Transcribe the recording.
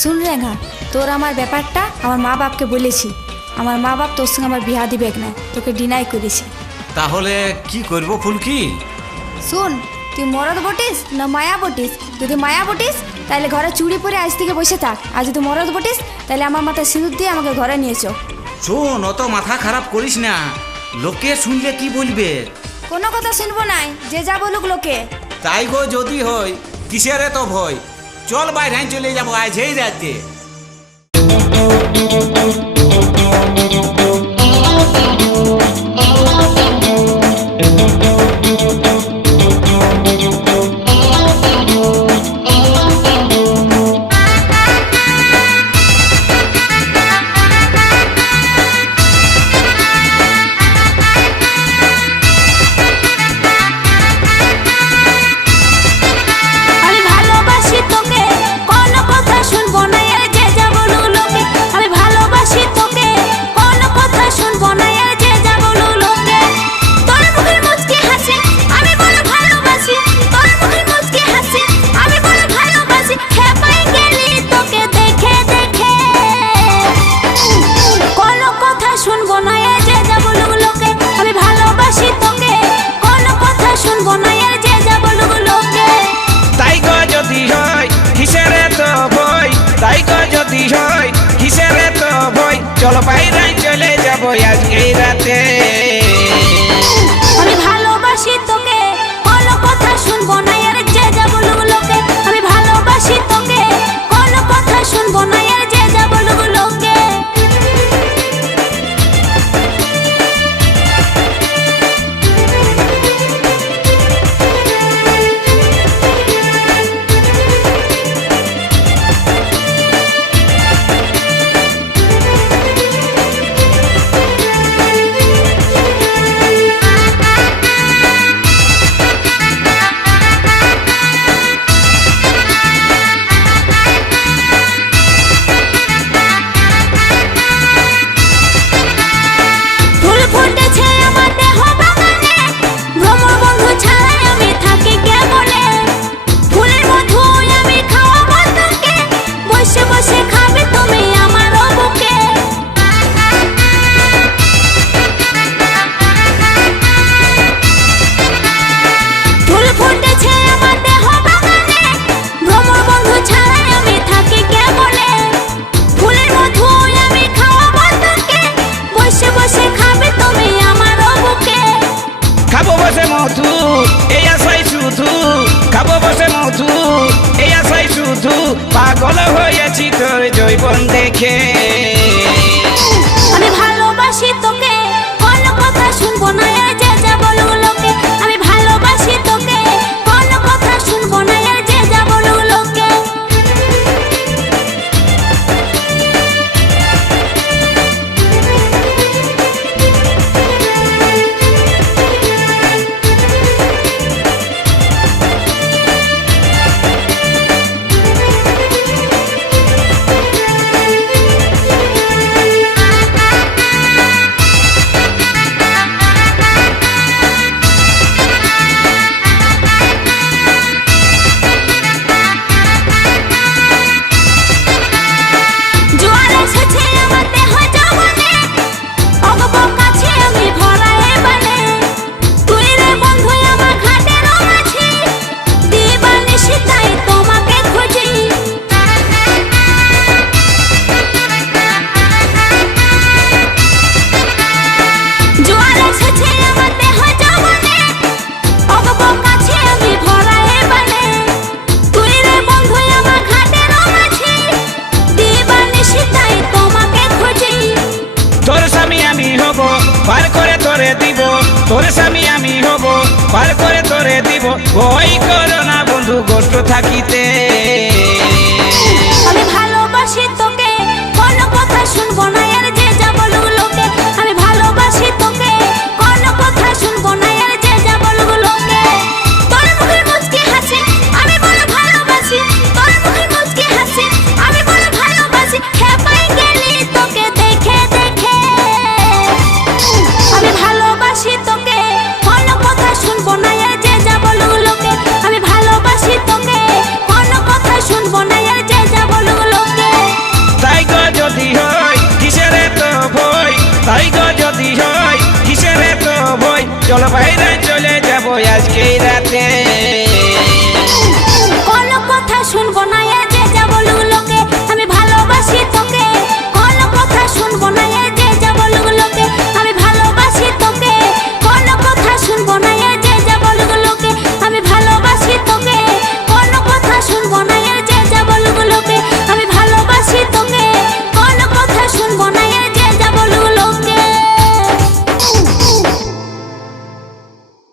শুন রেঙ্গা, তোর আমার ব্যাপারটা আমার মা বাপকে বলেছি। আমার মা বাপ তোর সঙ্গে আমার বিয়া দিবে না, তোকে ডিনাই করেছে। তাহলে কি করব ফুলকি? শুন, তুই মরদ বটিস না মায়া বটিস? যদি মায়া বটিস তাহলে ঘরে চুড়ি পরে আজ থেকে বসে থাক, আর যদি মরদ বটিস তাহলে আমার মাথায় সিঁদুর দিয়ে আমাকে ঘরে নিয়েছো। শোন, অত মাথা খারাপ করিস না, লোকে শুনলে কি বলবে? কোনো কথা শুনবো নাই, যে যা বলুক লোকে। তাই গো যদি হয়, কিসের এত ভয়? চল বাইরে চলে যাবো আজই রাতে। আমি ভালোবাসি তোকে, কোনো কথা শুনবো না এর যে যা বলুক লোকে। আমি ভালোবাসি তোকে, কোনো কথা শুনবো না এর যে যা বলুক লোকে। তোর মুখের মুচকি হাসি আমি বড় ভালোবাসি, তোর মুখের মুচকি হাসি আমি বড় ভালোবাসি। খেপাই গেলি তোকে দেখে দেখে, কোনো কথা শুনবো না এর যে যা বলুক লোকে। আমি ভালোবাসি তোকে, কোনো কথা শুনবো না এর যে যা বলুক লোকে। তাই গো যদি হয় কিসের তো ভয়, তাই গো যদি হয় কিসের তো ভয়, চলো বাইরে চলে যাবো আজকেই রাতে। আমি ভালোবাসি তোকে, কোনো কথা শুনবো না এর যে যা বলুক লোকে। আমি ভালোবাসি তোকে, কোনো কথা শুনবো না এর যে যা বলুক লোকে। ফুল ফুটেছে আমার দেহ বাগানে, ভ্রমর বন্ধু ছাড়াই আমি থাকি কেমনে। ফুলের মধু আমি খাওয়াবো তোকে, বসে বসে খাবে তুমি আমার বুকে। ফুল ফুটেছে আমার দেহ বাগানে, ভ্রমর বন্ধু ছাড়াই আমি থাকি কেমনে। ফুলের মধু আমি খাওয়াবো তোকে, বসে বসে খাবে তুমি আমার বুকে। খাবো বসে মধু এই আশাই শুধু, খাবো বসে মধু এই আশাই শুধু, পাগল হয়েছি তোর জৈবন দেখে। আমি ভালোবাসি তোকে, কোনো কথা শুনবো না এর যে যা বলুক লোকে। আমি ভালোবাসি তোকে, কোনো কথা শুনবো না এর যে যা বলুক লোকে। জোয়ার এসেছে আমার দেহ যৌবনে, অগপ কাছে আমি ভরায়ে বলে। তুই রে বন্ধু আমার ঘাটের মাঝি, দিবানিশি তাই তোমাকে খুঁজি। জোয়ার এসেছে আমার দেহ যৌবনে, অগপ কাছে আমি ভরায়ে বলে। তুই রে বন্ধু আমার ঘাটের মাঝি, দিবানিশি তাই তোমাকে খুঁজি। তোর স্বামী আমি হব, পার করে তোরে দিব, তোর স্বামী আমি হব, পার করে তোরে দিব। ওই করো না বন্ধু কষ্ট থাকিতে। আমি ভালোবাসি তোকে, কোনো কথা শুনবো না এর যে যা বলুক লোকে। আমি ভালোবাসি তোকে, কোনো কথা শুনবো না এর যে যা বলুক লোকে। তোর মুখের মুচকি হাসি আমি বড় ভালোবাসি, তোর মুখের মুচকি হাসি আমি বড় ভালোবাসি। খেপাই গেলি তোকে দেখে দেখে, আমি ভালোবাসি তোকে, কোনো কথা শুনবো না এর যে যা বলুক লোকে। আমি ভালোবাসি তোকে, কোনো চল বাইরে চলে যাব আজকেই রাতে